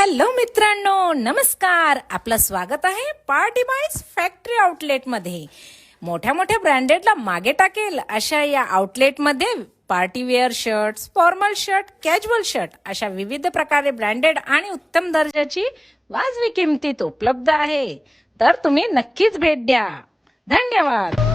Hello मित्रांनो, नमस्कार. आपलं स्वागत आहे पार्टी बाईट्स फॅक्टरी आउटलेटमध्ये. मोठ्या मोठ्या ब्रँडेडला मागे टाकेल अशा या आउटलेटमध्ये party wear shirts, formal shirt, casual shirt अशा विविध प्रकारे ब्रँडेड आणि उत्तम दर्जाची वाजवी किमतीत उपलब्ध आहे. तर तुम्ही नक्कीच भेट द्या. धन्यवाद.